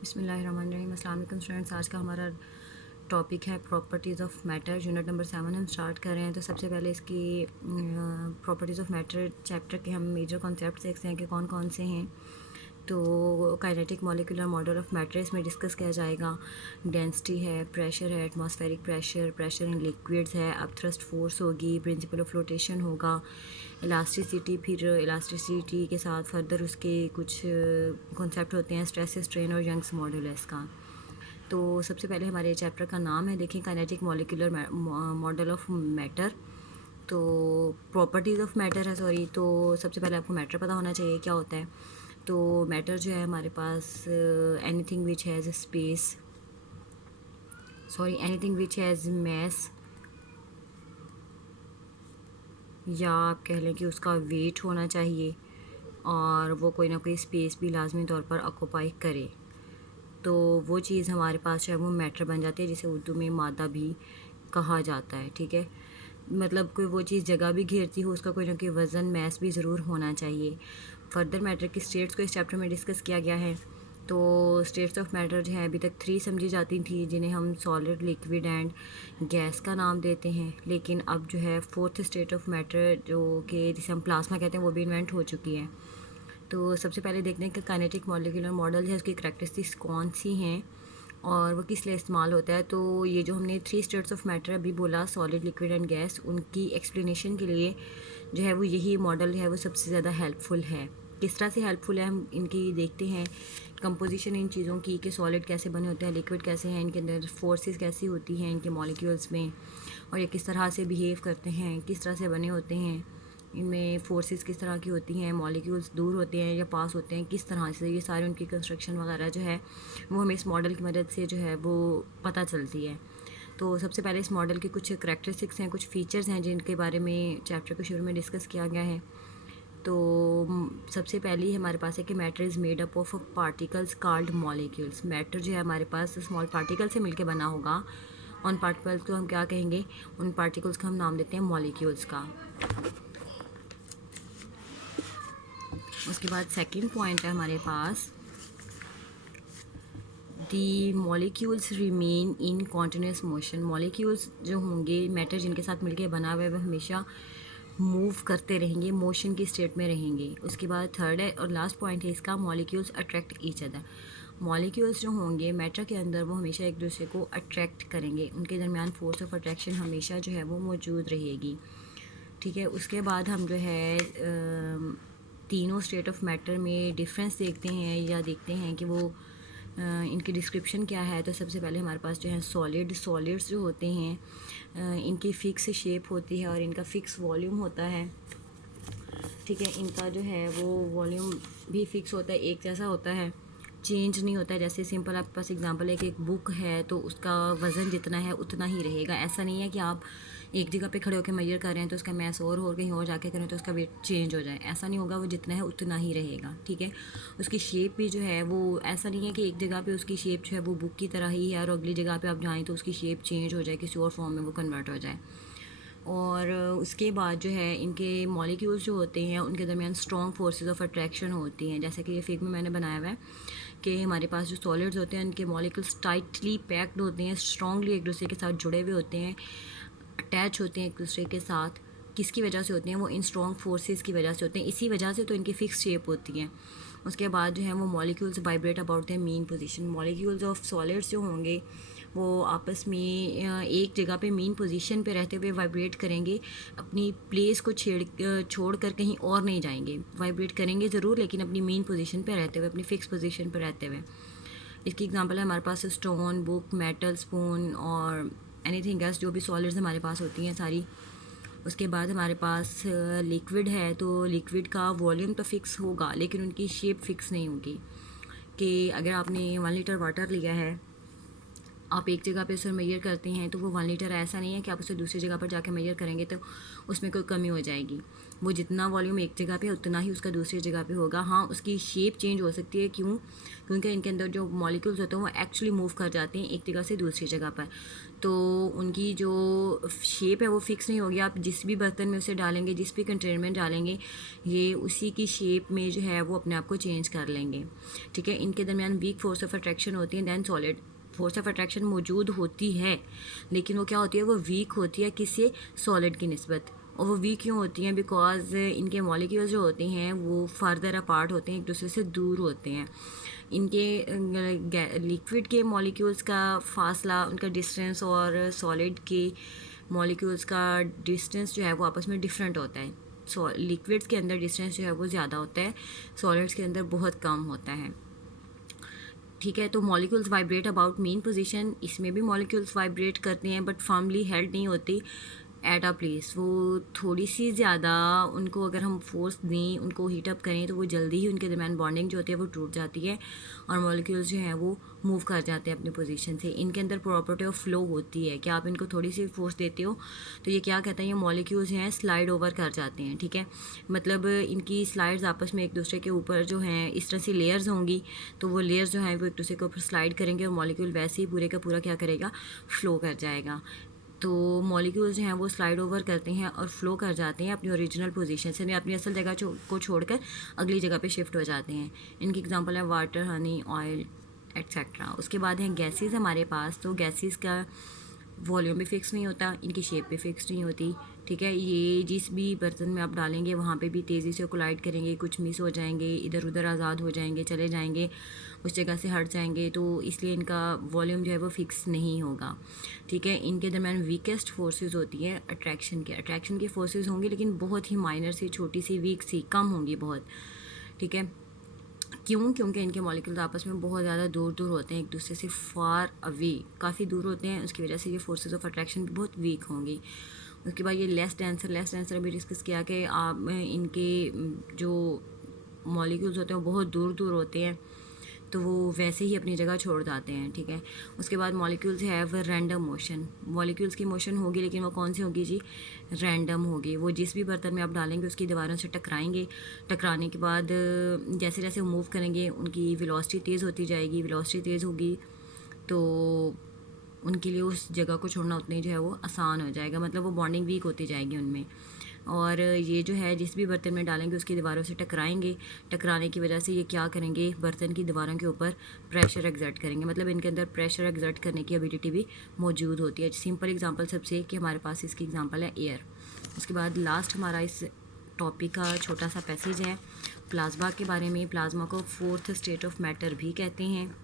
बिस्मिल्लाहिर्रहमानिर्रहीम। अस्सलाम वालेकुम स्टूडेंट्स। आज का हमारा टॉपिक है properties of matter. Unit number 7 हम स्टार्ट कर रहे हैं। तो सबसे पहले इसकी प्रॉपर्टीज़ ऑफ मैटर चैप्टर के हम मेजर कॉन्सेप्ट देखते हैं कि कौन कौन से हैं। तो kinetic molecular model of matter इसमें डिस्कस किया जाएगा। डेंसिटी है, प्रेशर है, atmospheric pressure, pressure in liquids है, अपथ्रस्ट फोर्स होगी, प्रिंसिपल ऑफ फ्लोटेशन होगा, इलास्टिसिटी, फिर इलास्टिसिटी के साथ फर्दर उसके कुछ कॉन्सेप्ट होते हैं, स्ट्रेस, स्ट्रेन और यंग्स मॉडुलस का। तो सबसे पहले हमारे चैप्टर का नाम है, देखें, kinetic molecular model of matter. तो प्रॉपर्टीज़ ऑफ मैटर है, सॉरी। तो सबसे पहले आपको मैटर पता होना चाहिए क्या होता है। तो मैटर जो है हमारे पास anything which has space, sorry, anything which has mass, या आप कह लें कि उसका वेट होना चाहिए और वो कोई ना कोई स्पेस भी लाजमी तौर पर ऑक्यूपाई करे। तो वो चीज़ हमारे पास जो है वो मैटर बन जाती है, जिसे उर्दू में मादा भी कहा जाता है। ठीक है, मतलब कोई वो चीज़ जगह भी घेरती हो, उसका कोई ना कोई वज़न, मैस भी ज़रूर होना चाहिए। फर्दर मैटर की स्टेट्स को इस चैप्टर में डिस्कस किया गया है। तो स्टेट्स ऑफ मैटर जो है अभी तक 3 समझी जाती थी, जिन्हें हम सॉलिड, लिक्विड एंड गैस का नाम देते हैं। लेकिन अब जो है 4th स्टेट ऑफ मैटर, जो कि जिसे हम प्लाज्मा कहते हैं, वो भी इन्वेंट हो चुकी है। तो सबसे पहले देखते हैं कि काइनेटिक मॉलिक्यूलर मॉडल है, उसकी करैक्टरिस्टिक्स कौन सी हैं और वो किस लिए इस्तेमाल होता है। तो ये जो हमने 3 स्टेट्स ऑफ मैटर अभी बोला, सॉलिड, लिक्विड एंड गैस, उनकी एक्सप्लेनेशन के लिए जो है वो यही मॉडल है वो सबसे ज़्यादा हेल्पफुल है। किस तरह से हेल्पफुल है हम इनकी देखते हैं। कंपोजिशन इन चीज़ों की, कि सॉलिड कैसे बने होते हैं, लिक्विड कैसे हैं, इनके अंदर फोर्सेस कैसी होती हैं इनके मॉलिक्यूल्स में, और ये किस तरह से बिहेव करते हैं, किस तरह से बने होते हैं, इनमें फोर्सेस किस तरह की होती हैं, मॉलिक्यूल्स दूर होते हैं या पास होते हैं किस तरह से, ये सारे उनकी कंस्ट्रक्शन वगैरह जो है वो हमें इस मॉडल की मदद से जो है वो पता चलती है। तो सबसे पहले इस मॉडल के कुछ करैक्टरिस्टिक्स हैं, कुछ फीचर्स हैं जिनके बारे में चैप्टर के शुरू में डिस्कस किया गया है। तो सबसे पहले हमारे पास है कि matter is made up of particles called molecules. Matter जो है हमारे पास स्मॉल पार्टिकल से मिलकर बना होगा। उन पार्टिकल्स को हम क्या कहेंगे, उन पार्टिकल्स का हम नाम देते हैं मॉलिक्यूल्स का। उसके बाद सेकंड पॉइंट है हमारे पास, the molecules remain in continuous motion. Molecules जो होंगे, मैटर जिनके साथ मिलके बना हुआ है, वह हमेशा मूव करते रहेंगे, मोशन की स्टेट में रहेंगे। उसके बाद थर्ड है और लास्ट पॉइंट है इसका, molecules attract each other. Molecules जो होंगे मैटर के अंदर, वो हमेशा एक दूसरे को अट्रैक्ट करेंगे, उनके दरमियान फोर्स ऑफ अट्रैक्शन हमेशा जो है वो मौजूद रहेगी। ठीक है, उसके बाद हम जो है तीनों स्टेट ऑफ मैटर में डिफरेंस देखते हैं, या देखते हैं कि वो इनकी डिस्क्रिप्शन क्या है। तो सबसे पहले हमारे पास जो है सॉलिड्स जो होते हैं, इनकी फ़िक्स शेप होती है और इनका फ़िक्स वॉल्यूम होता है। ठीक है, इनका जो है वो वॉल्यूम भी फ़िक्स होता है, एक जैसा होता है, चेंज नहीं होता है। जैसे सिंपल आपके पास एग्जांपल है कि एक बुक है तो उसका वज़न जितना है उतना ही रहेगा। ऐसा नहीं है कि आप एक जगह पे खड़े होकर मेजर कर रहे हैं तो उसका मैस और कहीं और जाके करें तो उसका वेट चेंज हो जाए, ऐसा नहीं होगा। वो जितना है उतना ही रहेगा। ठीक है, उसकी शेप भी जो है वो ऐसा नहीं है कि एक जगह पे उसकी शेप जो है वो बुक की तरह ही है और अगली जगह पे आप जाएँ तो उसकी शेप चेंज हो जाए, किसी और फॉर्म में वो कन्वर्ट हो जाए। और उसके बाद जो है इनके मॉलिक्यूल्स जो होते हैं उनके दरमियान स्ट्रॉन्ग फोर्सेस ऑफ अट्रैक्शन होती हैं। जैसे कि ये फिग में मैंने बनाया हुआ है कि हमारे पास जो सॉलिड्स होते हैं उनके मॉलिक्यूल्स टाइटली पैक्ड होते हैं, स्ट्रांगली एक दूसरे के साथ जुड़े हुए होते हैं, अटैच होते हैं एक दूसरे के साथ। किसकी वजह से होते हैं, वो इन स्ट्रॉन्ग फोर्सेस की वजह से होते हैं, इसी वजह से तो इनकी फिक्स शेप होती हैं। उसके बाद जो है वो molecules vibrate about the mean position. Molecules of solids जो होंगे वो आपस में एक जगह पे मीन पोजीशन पे रहते हुए वाइब्रेट करेंगे, अपनी प्लेस को छोड़ कर कहीं और नहीं जाएंगे। वाइब्रेट करेंगे ज़रूर लेकिन अपनी मीन पोजीशन पे रहते हुए, अपनी फिक्स पोजीशन पे रहते हुए। इसकी एग्जांपल है हमारे पास स्टोन, बुक, मेटल, स्पून और एनीथिंग एल्स, जो भी सॉलिड्स हमारे पास होती हैं सारी। उसके बाद हमारे पास लिक्विड है, तो लिक्विड का वॉल्यूम तो फिक्स होगा लेकिन उनकी शेप फिक्स नहीं होगी। कि अगर आपने 1 लीटर वाटर लिया है आप एक जगह पे उसे मेजर करते हैं तो वो 1 लीटर ऐसा नहीं है कि आप उसे दूसरी जगह पर जाके मेजर करेंगे तो उसमें कोई कमी हो जाएगी। वो जितना वॉल्यूम एक जगह पे है उतना ही उसका दूसरी जगह पे होगा। हाँ, उसकी शेप चेंज हो सकती है। क्यों? क्योंकि इनके अंदर जो मॉलिक्यूल्स होते हैं वो एक्चुअली मूव कर जाते हैं एक जगह से दूसरी जगह पर, तो उनकी जो शेप है वो फिक्स नहीं होगी। आप जिस भी बर्तन में उसे डालेंगे, जिस भी कंटेनर में डालेंगे, ये उसी की शेप में जो है वो अपने आप को चेंज कर लेंगे। ठीक है, इनके दरमियान वीक फोर्स ऑफ अट्रैक्शन होती है। Than solid force of attraction मौजूद होती है, लेकिन वो क्या होती है, वो वीक होती है किससे, सॉलिड की निस्बत। और वो वीक क्यों होती हैं? बिकॉज इनके मॉलिक्यूल्स जो होते हैं वो फर्दर अपार्ट होते हैं, एक दूसरे से दूर होते हैं। इनके लिक्विड के मॉलिक्यूल्स का फासला, उनका डिस्टेंस और सॉलिड के मॉलिक्यूल्स का डिस्टेंस जो है वो आपस में डिफरेंट होता है। लिक्विड्स के अंदर डिस्टेंस जो है वो ज़्यादा होता है, सॉलिड्स के अंदर बहुत कम होता है। ठीक है, तो molecules vibrate about mean position, इसमें भी मॉलिक्यूल्स वाइब्रेट करते हैं बट फर्मली हेल्ड नहीं होती एट अ प्लेस। वो थोड़ी सी ज़्यादा, उनको अगर हम फोर्स दें, उनको हीटअप करें तो वो जल्दी ही उनके दरमियान बॉन्डिंग जो होती है वो टूट जाती है और मॉलिक्यूल्स जो हैं वो मूव कर जाते हैं अपनी पोजीशन से। इनके अंदर प्रॉपर्टी ऑफ फ्लो होती है कि आप इनको थोड़ी सी फोर्स देते हो तो ये क्या कहते हैं, ये मॉलिक्यूल्स हैं स्लाइड ओवर कर जाते हैं। ठीक है, मतलब इनकी स्लाइड्स आपस में एक दूसरे के ऊपर जो हैं इस तरह से लेयर्स होंगी, तो वो लेयर्स जो हैं वो एक दूसरे के ऊपर स्लाइड करेंगे और मॉलिक्यूल वैसे ही पूरे का पूरा क्या करेगा, फ्लो कर जाएगा। तो मॉलिक्यूल्स जो हैं वो स्लाइड ओवर करते हैं और फ्लो कर जाते हैं अपनी ओरिजिनल पोजीशन से, अपनी असल जगह को छोड़कर अगली जगह पे शिफ्ट हो जाते हैं। इनकी एग्जांपल है वाटर, हनी, ऑयल एट्सेट्रा। उसके बाद हैं गैसेस हमारे पास। तो गैसेस का वॉल्यूम भी फिक्स नहीं होता, इनकी शेप भी फिक्स नहीं होती। ठीक है, ये जिस भी बर्तन में आप डालेंगे वहाँ पे भी तेज़ी से कोलाइड करेंगे, कुछ मिस हो जाएंगे, इधर उधर आज़ाद हो जाएंगे, चले जाएंगे, उस जगह से हट जाएंगे, तो इसलिए इनका वॉल्यूम जो है वो फिक्स नहीं होगा। ठीक है, इनके दरमियान वीकेस्ट फोर्सेस होती हैं अट्रैक्शन की फोर्सेस होंगी, लेकिन बहुत ही माइनर सी, छोटी सी, वीक सी, कम होंगी बहुत। ठीक है, क्यों? क्योंकि इनके मॉलिक्यूल्स आपस में बहुत ज़्यादा दूर दूर होते हैं, एक दूसरे से फार अवे, काफ़ी दूर होते हैं, उसकी वजह से ये फोर्सेस ऑफ अट्रैक्शन भी बहुत वीक होंगी। उसके बाद ये लेस डेंसर अभी डिस्कस किया कि आप इनके जो मॉलिक्यूल्स होते हैं वो बहुत दूर दूर होते हैं, तो वो वैसे ही अपनी जगह छोड़ जाते हैं। ठीक है, उसके बाद molecules have random motion. Molecules की मोशन होगी, लेकिन वो कौन सी होगी जी, रैंडम होगी। वो जिस भी बर्तन में आप डालेंगे उसकी दीवारों से टकराएंगे, टकराने के बाद जैसे जैसे वो मूव करेंगे उनकी वेलोसिटी तेज़ होती जाएगी, वेलोसिटी तेज़ होगी तो उनके लिए उस जगह को छोड़ना उतनी जो है वो आसान हो जाएगा, मतलब वो बॉन्डिंग वीक होती जाएगी उनमें। और ये जो है जिस भी बर्तन में डालेंगे उसकी दीवारों से टकराएंगे, टकराने की वजह से ये क्या करेंगे, बर्तन की दीवारों के ऊपर प्रेशर एग्जर्ट करेंगे, मतलब इनके अंदर प्रेशर एग्जर्ट करने की एबिलिटी भी मौजूद होती है। सिंपल एग्जांपल सबसे कि हमारे पास इसकी एग्जांपल है एयर। उसके बाद लास्ट हमारा इस टॉपिक का छोटा सा पैसेज है प्लाज्मा के बारे में। प्लाज्मा को फोर्थ स्टेट ऑफ मैटर भी कहते हैं।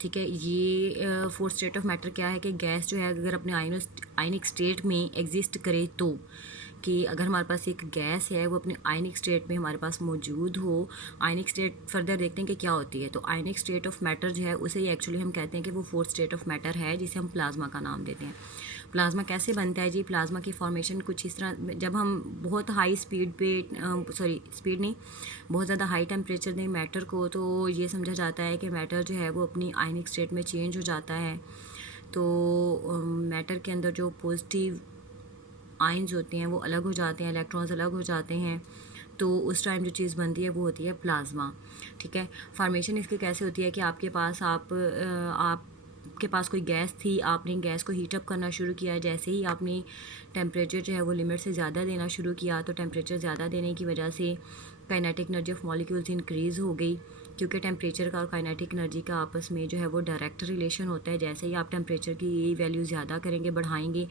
ठीक है, ये फोर्थ स्टेट ऑफ मैटर क्या है कि गैस जो है अगर अपने आयनिक स्टेट में एग्जिस्ट करे, तो कि अगर हमारे पास एक गैस है वो अपने आयनिक स्टेट में हमारे पास मौजूद हो, आयनिक स्टेट फर्दर देखते हैं कि क्या होती है, तो आयनिक स्टेट ऑफ मैटर जो है उसे ही एक्चुअली हम कहते हैं कि वो फोर्थ स्टेट ऑफ मैटर है, जिसे हम प्लाज्मा का नाम देते हैं। प्लाज्मा कैसे बनता है जी? प्लाज्मा की फॉर्मेशन कुछ इस तरह, जब हम बहुत हाई स्पीड पे स्पीड नहीं, बहुत ज़्यादा हाई टेम्परेचर दें मैटर को, तो ये समझा जाता है कि मैटर जो है वो अपनी आयनिक स्टेट में चेंज हो जाता है। तो मैटर के अंदर जो पॉजिटिव आयंस होते हैं वो अलग हो जाते हैं, इलेक्ट्रॉन्स अलग हो जाते हैं, तो उस टाइम जो चीज़ बनती है वो होती है प्लाज्मा। ठीक है, फॉर्मेशन इसकी कैसे होती है कि आपके पास कोई गैस थी, आपने गैस को हीटअप करना शुरू किया, जैसे ही आपने टेम्परेचर जो है वो लिमिट से ज़्यादा देना शुरू किया, तो टेम्परेचर ज़्यादा देने की वजह से kinetic energy of molecules increase हो गई, क्योंकि टेम्परेचर का और काइनेटिक एनर्जी का आपस में जो है वो डायरेक्ट रिलेशन होता है। जैसे ही आप टेम्परेचर की वैल्यू ज़्यादा करेंगे, बढ़ाएंगे,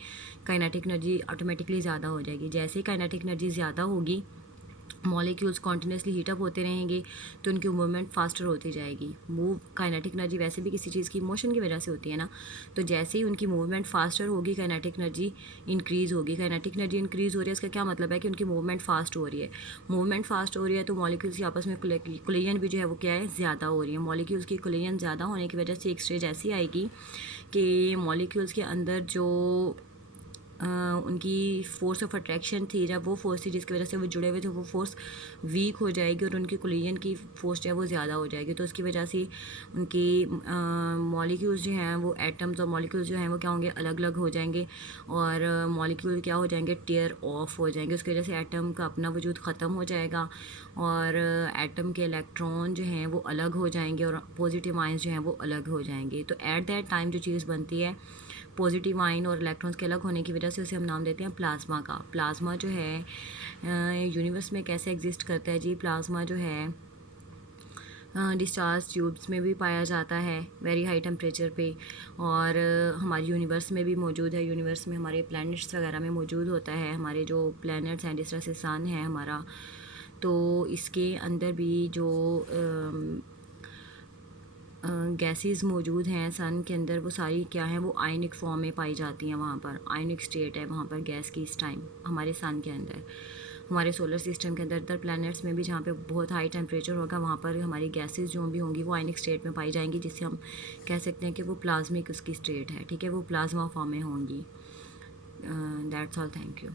काइनेटिक एनर्जी ऑटोमेटिकली ज़्यादा हो जाएगी। जैसे ही काइनेटिक एनर्जी ज़्यादा होगी, मॉलिक्यूल्स कॉन्टीन्यूसली हीटअप होते रहेंगे, तो उनकी मूवमेंट फास्टर होती जाएगी। काइनेटिक एनर्जी वैसे भी किसी चीज़ की मोशन की वजह से होती है ना, तो जैसे ही उनकी मूवमेंट फास्टर होगी काइनेटिक एनर्जी इंक्रीज़ होगी। काइनेटिक एनर्जी इंक्रीज़ हो रही है, इसका क्या मतलब है कि उनकी मूवमेंट फास्ट हो रही है। मूवमेंट फास्ट हो रही है तो मॉलिक्यूल्स की आपस में कोलिजन भी जो है वो क्या है, ज़्यादा हो रही है। मॉलिक्यूल्स की कोलिजन ज़्यादा होने की वजह से एक स्टेज ऐसी आएगी कि मॉलिक्यूल्स के अंदर जो उनकी फोर्स ऑफ अट्रैक्शन थी, जब वो फोर्स थी जिसकी वजह से वो जुड़े हुए थे, वो फोर्स वीक हो जाएगी और उनकी कोलिजन की फोर्स जो है वो ज़्यादा हो जाएगी। तो उसकी वजह से उनकी मॉलिक्यूल्स जो हैं वो एटम्स और मॉलिक्यूल्स जो हैं वो क्या होंगे, अलग अलग हो जाएंगे और मॉलिक्यूल क्या हो जाएंगे, टेयर ऑफ हो जाएंगे। उसकी वजह से एटम का अपना वजूद ख़त्म हो जाएगा और एटम के इलेक्ट्रॉन जो हैं वो अलग हो जाएंगे और पॉजिटिव आयंस जो हैं वो अलग हो जाएंगे। तो एट दैट टाइम जो चीज़ बनती है पॉजिटिव आयन और इलेक्ट्रॉन्स के अलग होने की वजह से उसे हम नाम देते हैं प्लाज्मा का। प्लाज्मा जो है यूनिवर्स में कैसे एग्जिस्ट करता है जी? प्लाज्मा जो है डिस्चार्ज ट्यूब्स में भी पाया जाता है वेरी हाई टेम्परेचर पे और हमारी यूनिवर्स में भी मौजूद है। यूनिवर्स में हमारे प्लैनेट्स वगैरह में मौजूद होता है। हमारे जो प्लैनेट्स हैं जिस तरह से सन है हमारा, तो इसके अंदर भी जो गैसेस मौजूद हैं सन के अंदर, वो सारी क्या है, वो आयनिक फॉर्म में पाई जाती हैं। वहाँ पर आयनिक स्टेट है वहाँ पर गैस की इस टाइम हमारे सन के अंदर। हमारे सोलर सिस्टम के अंदर अदर प्लैनेट्स में भी जहाँ पे बहुत हाई टेम्परेचर होगा वहाँ पर हमारी गैसेस जो भी होंगी वो आयनिक स्टेट में पाई जाएंगी, जिससे हम कह सकते हैं कि वो प्लाज्मिक उसकी स्टेट है। ठीक है, वो प्लाज्मा फॉर्म में होंगी। That's all, thank you.